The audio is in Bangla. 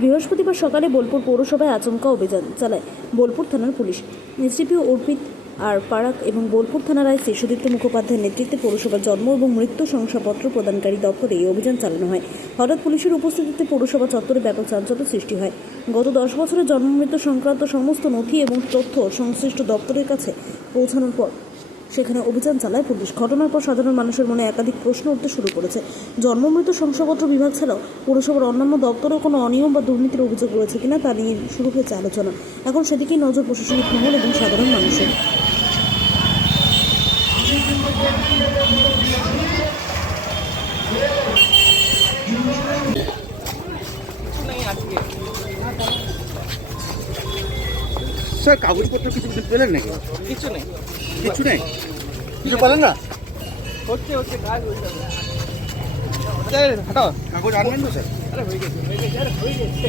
বৃহস্পতিবার সকালে বোলপুর পৌরসভায় আচমকা অভিযান চালায় বোলপুর থানার পুলিশ। এসডিপিও অর্পিত আর পারাক এবং বোলপুর থানার আইসি সুদীপ্ত মুখোপাধ্যায়ের নেতৃত্বে পৌরসভার জন্ম এবং মৃত্যু শংসাপত্র প্রদানকারী দপ্তরে এই অভিযান চালানো হয়। হঠাৎ পুলিশের উপস্থিতিতে পৌরসভা চত্বরে ব্যাপক চাঞ্চল্য সৃষ্টি হয়। গত 10 বছরের জন্ম মৃত্যু সংক্রান্ত সমস্ত নথি এবং তথ্য সংশ্লিষ্ট দপ্তরের কাছে পৌঁছানোর পর সেখানে অভিযান চালায় পুলিশ। ঘটনার পর সাধারণ মানুষের মনে একাধিক প্রশ্ন উঠতে শুরু করেছে। জন্ম মৃত্যু শংসাপত্র বিভাগ ছাড়াও পৌরসভার অন্যান্য দপ্তরেও কোনো অনিয়ম বা দুর্নীতির অভিযোগ রয়েছে কিনা তা নিয়ে শুরু হয়েছে আলোচনা। এখন সেদিকেই নজর প্রশাসনিক মহল এবং সাধারণ মানুষের। স্যার কাগজপত্র কিছু পেলেন নাকি? কিছু নেই, কিছু নেই, কিছু পেলেন না? হচ্ছে কাজ হয়ে যাবে। হাঁটাও, কাগজ আনবেন তো স্যার? আরে হয়ে গেছে, আরে হয়ে গেছে।